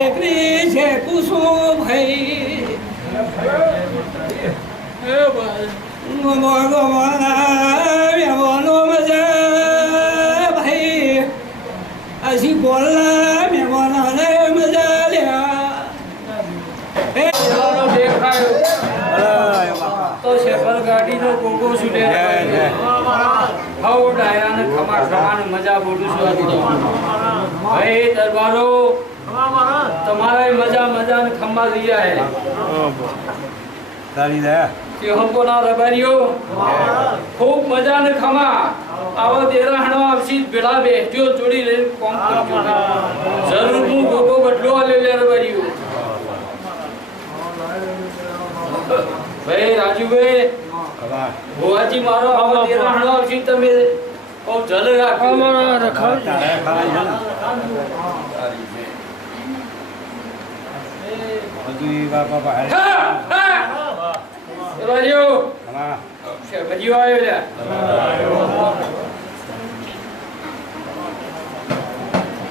છે કુસુમભાઈ એ બસ મહેમાનો મહેમાનોને મજા લ્યા તો શેફર ગાડીનો ગોગો છૂટે હવ ડાયા ને ખમા ખમાને મજા બોલું છું ભાઈ, દરબારો તમારે મજા મજા ને ખમ્મા દિયા હે. તારી દયા. કે હમકો ના રબારીઓ ખૂબ મજા ને ખમા આવો દેરાહણો આવશી ભેળા બેઠ્યો જોડી લઈને કોમ જરૂર હું ગોગો બદલો આલે લે રબારીઓ. ભાઈ રાજુભાઈ ભુવાજી મારો આવો દેરાહણો આવશી તમે બહુ જલ રાખો તારે ખવાય છે ને? બધું ઈ બાપા બહાર. હા હા. આવ્યો લ્યા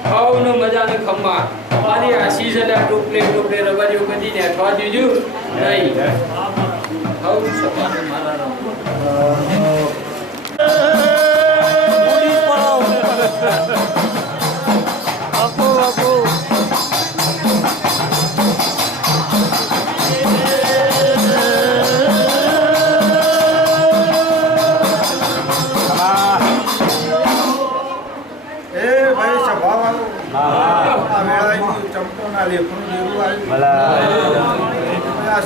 ભાવનો મજાનો ખમ્મા મારી આશીષ એટલે આ ટોપલે ટોપલે રબારીઓ કદી ને અઠવા દીધું નહીં. ભાવ સમાન મારા રામ.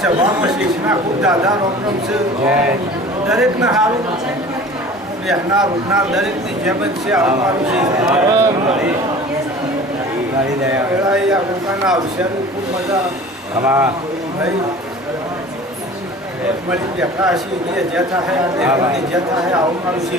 સભામાં શિક્ષના ખૂબ દાદા રોમ છે. દરેકને સારું બેહનાર ઉઠનાર દરેકની જેમ જ છે આવું મારું છે લોકોના અવસરની ખૂબ મજા મળી બેઠા હશે એ જે થાય. જે થાય આવું મારું છે.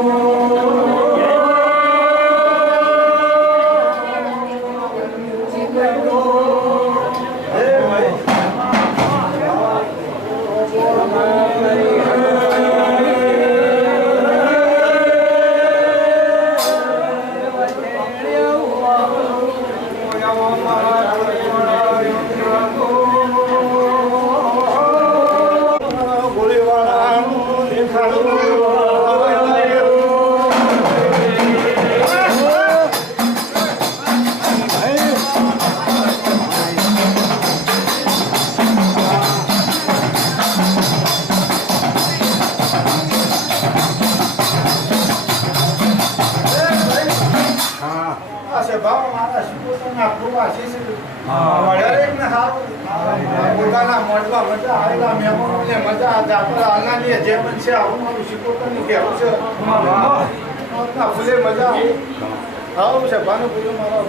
اللهم ખૂબ આશીષ દરેકને સારું. પોતાના મોઢમાં મજા આવેલા મહેમાનોને મજા આ આપણા આનાની જે પણ છે આવું મારું શિકોતરનું કહેવું છે. ફૂલે મજા આવું. છે ભાનુ પૂરું મારા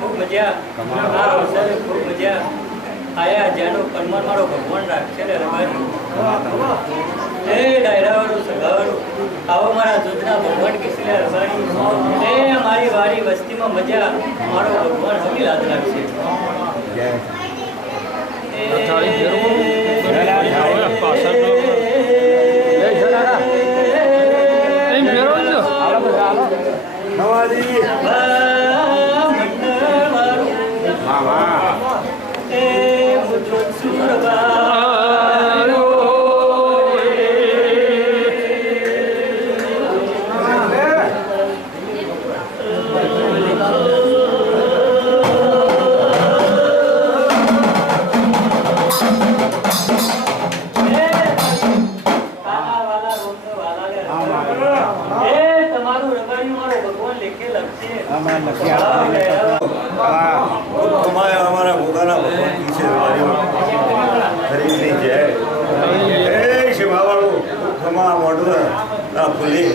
ખૂબ મજા. આ ખૂબ મજા. આયા જેનો કન્મર મારો ભગવાન રાખશે ને રબારી. તે ડાયરાવાળું સગાવાળું. આવો મારા જૂથના ભગવાન કિસલે રબારી. તે મારી વારી વસ્તીમાં મજા. મારો ભગવાન હમી લાદ રાખશે. જય અમારે નથી. તમારે અમારા પોતાના વિશે માર્યો ખરીદની જય એ શિવાવાળું તમારા મોઢું ફૂલી